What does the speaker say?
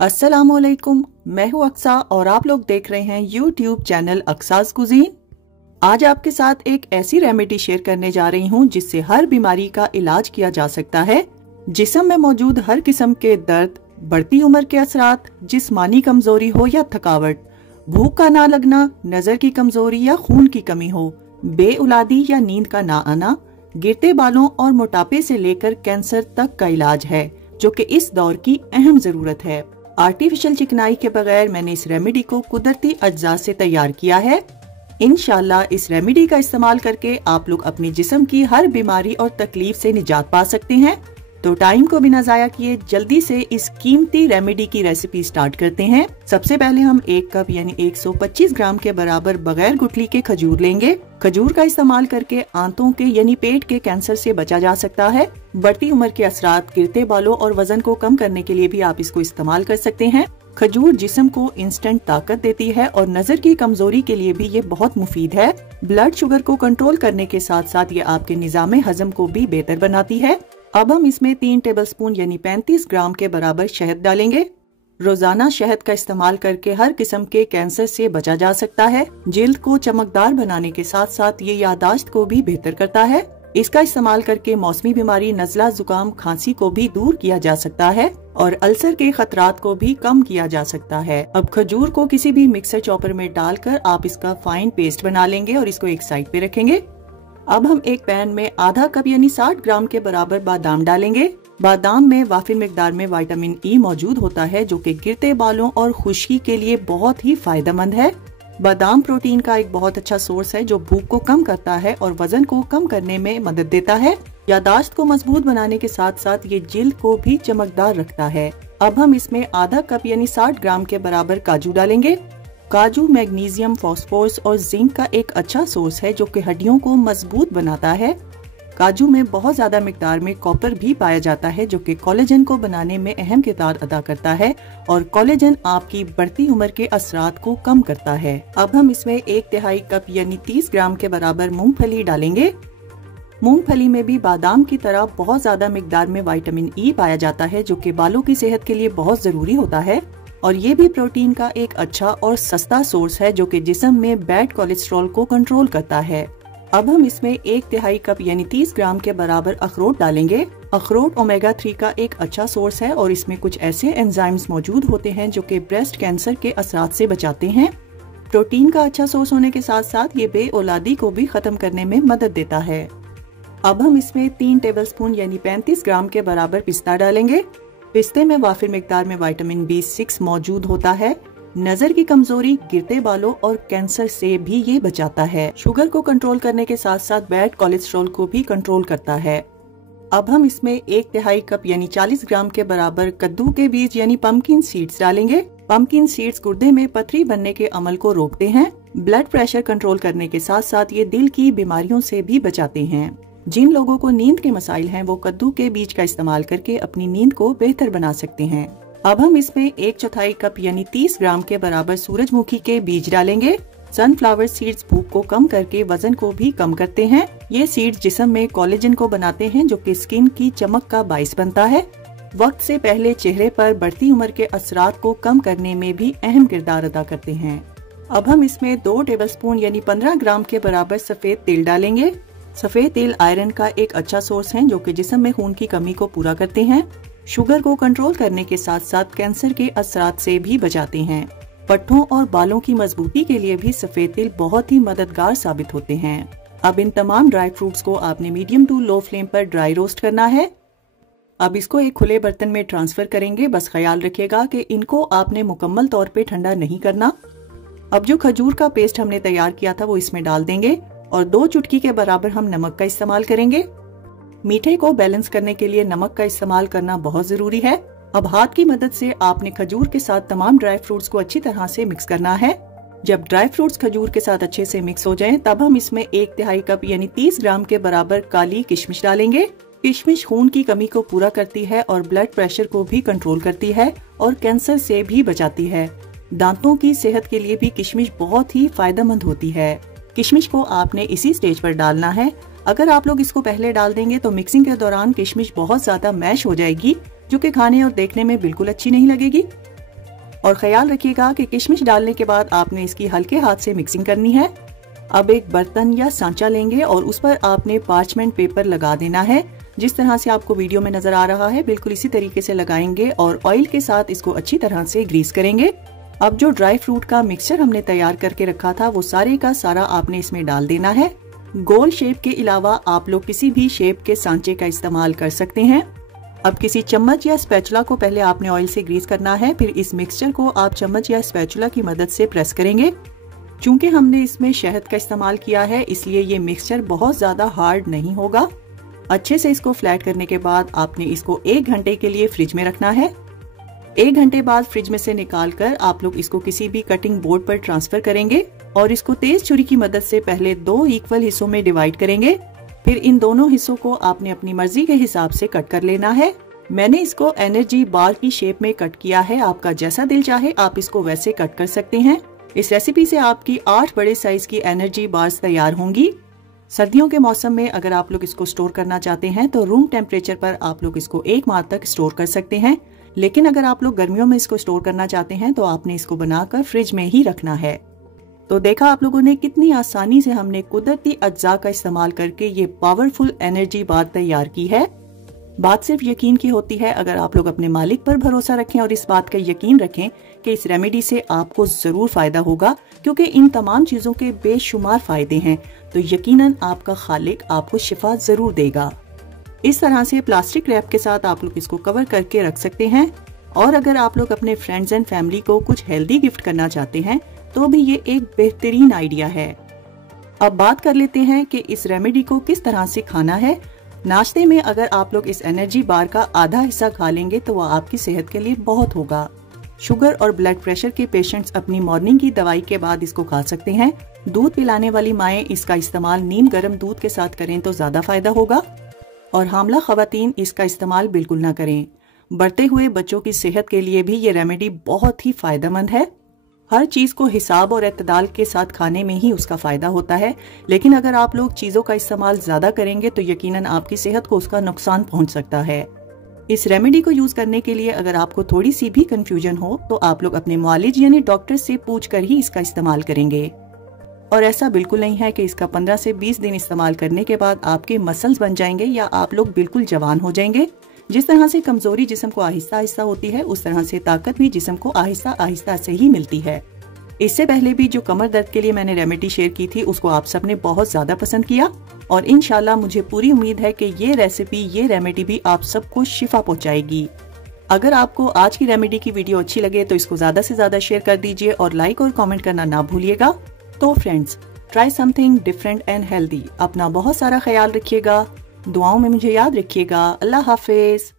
अस्सलामुअलैकुम, मैं हूँ अक्सा और आप लोग देख रहे हैं यूट्यूब चैनल अक्साज कुजीन। आज आपके साथ एक ऐसी रेमेडी शेयर करने जा रही हूँ जिससे हर बीमारी का इलाज किया जा सकता है। जिस्म में मौजूद हर किस्म के दर्द, बढ़ती उम्र के असरात, जिस्मानी कमजोरी हो या थकावट, भूख का ना लगना, नजर की कमजोरी या खून की कमी हो, बेऔलादी या नींद का ना आना, गिरते बालों और मोटापे से लेकर कैंसर तक का इलाज है, जो कि इस दौर की अहम जरूरत है। आर्टिफिशियल चिकनाई के बगैर मैंने इस रेमेडी को कुदरती अज्जा से तैयार किया है। इंशाल्लाह इस रेमेडी का इस्तेमाल करके आप लोग अपने जिस्म की हर बीमारी और तकलीफ से निजात पा सकते हैं। तो टाइम को बिना जाया किए जल्दी से इस कीमती रेमेडी की रेसिपी स्टार्ट करते हैं। सबसे पहले हम 1 कप यानी 125 ग्राम के बराबर बगैर गुठली के खजूर लेंगे। खजूर का इस्तेमाल करके आंतों के यानी पेट के कैंसर से बचा जा सकता है। बढ़ती उम्र के असरात, गिरते बालों और वजन को कम करने के लिए भी आप इसको इस्तेमाल कर सकते हैं। खजूर जिस्म को इंस्टेंट ताकत देती है और नजर की कमजोरी के लिए भी ये बहुत मुफीद है। ब्लड शुगर को कंट्रोल करने के साथ साथ ये आपके निजाम हजम को भी बेहतर बनाती है। अब हम इसमें 3 टेबलस्पून यानी 35 ग्राम के बराबर शहद डालेंगे। रोजाना शहद का इस्तेमाल करके हर किस्म के कैंसर से बचा जा सकता है। जिल्द को चमकदार बनाने के साथ साथ ये यादाश्त को भी बेहतर करता है। इसका इस्तेमाल करके मौसमी बीमारी नज़ला, जुकाम, खांसी को भी दूर किया जा सकता है और अल्सर के खतरात को भी कम किया जा सकता है। अब खजूर को किसी भी मिक्सर चॉपर में डालकर आप इसका फाइन पेस्ट बना लेंगे और इसको एक साइड पे रखेंगे। अब हम एक पैन में आधा कप यानी 60 ग्राम के बराबर बादाम डालेंगे। बादाम में वाफिर मिकदार में विटामिन ई मौजूद होता है, जो कि गिरते बालों और खुश्की के लिए बहुत ही फायदेमंद है। बादाम प्रोटीन का एक बहुत अच्छा सोर्स है जो भूख को कम करता है और वजन को कम करने में मदद देता है। यादाश्त को मजबूत बनाने के साथ साथ ये जिल्द को भी चमकदार रखता है। अब हम इसमें आधा कप यानी 60 ग्राम के बराबर काजू डालेंगे। काजू मैग्नीशियम, फास्फोरस और जिंक का एक अच्छा सोर्स है जो कि हड्डियों को मजबूत बनाता है। काजू में बहुत ज्यादा मिकदार में कॉपर भी पाया जाता है जो कि कोलेजन को बनाने में अहम किरदार अदा करता है और कोलेजन आपकी बढ़ती उम्र के असरात को कम करता है। अब हम इसमें 1/3 कप यानी 30 ग्राम के बराबर मूंगफली डालेंगे। मूंगफली में भी बादाम की तरह बहुत ज्यादा मिकदार में विटामिन ई पाया जाता है जो कि बालों की सेहत के लिए बहुत जरूरी होता है और ये भी प्रोटीन का एक अच्छा और सस्ता सोर्स है जो कि जिस्म में बैड कोलेस्ट्रॉल को कंट्रोल करता है। अब हम इसमें 1/3 कप यानी 30 ग्राम के बराबर अखरोट डालेंगे। अखरोट ओमेगा 3 का एक अच्छा सोर्स है और इसमें कुछ ऐसे एंजाइम्स मौजूद होते हैं जो कि ब्रेस्ट कैंसर के असरात से बचाते हैं। प्रोटीन का अच्छा सोर्स होने के साथ साथ ये बेऔलादी को भी खत्म करने में मदद देता है। अब हम इसमें 3 टेबलस्पून यानी 35 ग्राम के बराबर पिस्ता डालेंगे। पिस्ते में वाफिर मिकदार में विटामिन B6 मौजूद होता है। नजर की कमजोरी, गिरते बालों और कैंसर से भी ये बचाता है। शुगर को कंट्रोल करने के साथ साथ बैड कोलेस्ट्रॉल को भी कंट्रोल करता है। अब हम इसमें 1/3 कप यानी 40 ग्राम के बराबर कद्दू के बीज यानी पम्पकिन सीड्स डालेंगे। पम्पकिन सीड्स गुर्दे में पथरी बनने के अमल को रोकते हैं। ब्लड प्रेशर कंट्रोल करने के साथ साथ ये दिल की बीमारियों से भी बचाते हैं। जिन लोगों को नींद के मसाइल हैं वो कद्दू के बीज का इस्तेमाल करके अपनी नींद को बेहतर बना सकते हैं। अब हम इसमें 1/4 कप यानी 30 ग्राम के बराबर सूरजमुखी के बीज डालेंगे। सनफ्लावर सीड्स भूख को कम करके वजन को भी कम करते हैं। ये सीड्स जिस्म में कोलेजन को बनाते हैं जो कि स्किन की चमक का बाइस बनता है। वक्त से पहले चेहरे पर बढ़ती उम्र के असरात को कम करने में भी अहम किरदार अदा करते हैं। अब हम इसमें 2 टेबलस्पून यानी 15 ग्राम के बराबर सफेद तेल डालेंगे। सफेद तेल आयरन का एक अच्छा सोर्स है जो कि जिस्म में खून की कमी को पूरा करते हैं। शुगर को कंट्रोल करने के साथ साथ कैंसर के असरात से भी बचाते हैं। पट्टों और बालों की मजबूती के लिए भी सफेद तिल बहुत ही मददगार साबित होते हैं। अब इन तमाम ड्राई फ्रूट्स को आपने मीडियम टू लो फ्लेम पर ड्राई रोस्ट करना है। अब इसको एक खुले बर्तन में ट्रांसफर करेंगे। बस ख्याल रखिएगा कि इनको आपने मुकम्मल तौर पे ठंडा नहीं करना। अब जो खजूर का पेस्ट हमने तैयार किया था वो इसमें डाल देंगे और 2 चुटकी के बराबर हम नमक का इस्तेमाल करेंगे। मीठे को बैलेंस करने के लिए नमक का इस्तेमाल करना बहुत जरूरी है। अब हाथ की मदद से आपने खजूर के साथ तमाम ड्राई फ्रूट्स को अच्छी तरह से मिक्स करना है। जब ड्राई फ्रूट्स खजूर के साथ अच्छे से मिक्स हो जाएं, तब हम इसमें 1/3 कप यानी 30 ग्राम के बराबर काली किशमिश डालेंगे। किशमिश खून की कमी को पूरा करती है और ब्लड प्रेशर को भी कंट्रोल करती है और कैंसर से भी बचाती है। दांतों की सेहत के लिए भी किशमिश बहुत ही फायदेमंद होती है। किशमिश को आपने इसी स्टेज पर डालना है। अगर आप लोग इसको पहले डाल देंगे तो मिक्सिंग के दौरान किशमिश बहुत ज्यादा मैश हो जाएगी जो कि खाने और देखने में बिल्कुल अच्छी नहीं लगेगी। और ख्याल रखिएगा कि किशमिश डालने के बाद आपने इसकी हल्के हाथ से मिक्सिंग करनी है। अब एक बर्तन या सांचा लेंगे और उस पर आपने पार्चमेंट पेपर लगा देना है। जिस तरह से आपको वीडियो में नजर आ रहा है बिल्कुल इसी तरीके से लगाएंगे और ऑयल के साथ इसको अच्छी तरह से ग्रीस करेंगे। अब जो ड्राई फ्रूट का मिक्सचर हमने तैयार करके रखा था वो सारे का सारा आपने इसमें डाल देना है। गोल शेप के अलावा आप लोग किसी भी शेप के सांचे का इस्तेमाल कर सकते हैं। अब किसी चम्मच या स्पैचुला को पहले आपने ऑयल से ग्रीस करना है, फिर इस मिक्सचर को आप चम्मच या स्पैचुला की मदद से प्रेस करेंगे। चूंकि हमने इसमें शहद का इस्तेमाल किया है इसलिए ये मिक्सचर बहुत ज्यादा हार्ड नहीं होगा। अच्छे से इसको फ्लैट करने के बाद आपने इसको 1 घंटे के लिए फ्रिज में रखना है। 1 घंटे बाद फ्रिज में से निकाल कर आप लोग इसको किसी भी कटिंग बोर्ड पर ट्रांसफर करेंगे और इसको तेज छुरी की मदद से पहले 2 इक्वल हिस्सों में डिवाइड करेंगे। फिर इन दोनों हिस्सों को आपने अपनी मर्जी के हिसाब से कट कर लेना है। मैंने इसको एनर्जी बार की शेप में कट किया है, आपका जैसा दिल चाहे आप इसको वैसे कट कर सकते हैं। इस रेसिपी से आपकी 8 बड़े साइज की एनर्जी बार्स तैयार होंगी। सर्दियों के मौसम में अगर आप लोग इसको स्टोर करना चाहते हैं तो रूम टेम्परेचर पर आप लोग इसको 1 माह तक स्टोर कर सकते हैं, लेकिन अगर आप लोग गर्मियों में इसको स्टोर करना चाहते हैं तो आपने इसको बनाकर फ्रिज में ही रखना है। तो देखा आप लोगों ने कितनी आसानी से हमने कुदरती अज्जा का इस्तेमाल करके ये पावरफुल एनर्जी बार तैयार की है। बात सिर्फ यकीन की होती है। अगर आप लोग अपने मालिक पर भरोसा रखें और इस बात का यकीन रखें कि इस रेमेडी से आपको जरूर फायदा होगा, क्योंकि इन तमाम चीजों के बेशुमार फायदे हैं, तो यकीनन आपका खालिक आपको शिफा जरूर देगा। इस तरह से प्लास्टिक रैप के साथ आप लोग इसको कवर करके रख सकते हैं। और अगर आप लोग अपने फ्रेंड्स एंड फैमिली को कुछ हेल्दी गिफ्ट करना चाहते हैं तो भी ये एक बेहतरीन आइडिया है। अब बात कर लेते हैं कि इस रेमेडी को किस तरह से खाना है। नाश्ते में अगर आप लोग इस एनर्जी बार का आधा हिस्सा खा लेंगे तो वह आपकी सेहत के लिए बहुत होगा। शुगर और ब्लड प्रेशर के पेशेंट्स अपनी मॉर्निंग की दवाई के बाद इसको खा सकते हैं। दूध पिलाने वाली माएँ इसका इस्तेमाल नीम गर्म दूध के साथ करें तो ज्यादा फायदा होगा। और हामला खवातीन इसका इस्तेमाल बिल्कुल ना करें। बढ़ते हुए बच्चों की सेहत के लिए भी ये रेमेडी बहुत ही फायदेमंद है। हर चीज को हिसाब और एतदाल के साथ खाने में ही उसका फायदा होता है, लेकिन अगर आप लोग चीजों का इस्तेमाल ज्यादा करेंगे तो यकीनन आपकी सेहत को उसका नुकसान पहुंच सकता है। इस रेमेडी को यूज करने के लिए अगर आपको थोड़ी सी भी कंफ्यूजन हो तो आप लोग अपने मुआलिज यानी डॉक्टर से पूछ कर ही इसका इस्तेमाल करेंगे। और ऐसा बिल्कुल नहीं है कि इसका 15 से 20 दिन इस्तेमाल करने के बाद आपके मसल्स बन जाएंगे या आप लोग बिल्कुल जवान हो जाएंगे। जिस तरह से कमजोरी जिस्म को आहिस्ता आहिस्ता होती है उस तरह से ताकत भी जिस्म को आहिस्ता आहिस्ता से ही मिलती है। इससे पहले भी जो कमर दर्द के लिए मैंने रेमेडी शेयर की थी उसको आप सबने बहुत ज्यादा पसंद किया और इंशाल्लाह मुझे पूरी उम्मीद है कि ये रेसिपी ये रेमेडी भी आप सबको शिफा पहुंचाएगी। अगर आपको आज की रेमेडी की वीडियो अच्छी लगे तो इसको ज्यादा से ज्यादा शेयर कर दीजिए और लाइक और कमेंट करना ना भूलिएगा। तो friends, try something different and healthy. अपना बहुत सारा ख्याल रखिएगा, दुआओं में मुझे याद रखिएगा। अल्लाह हाफिज।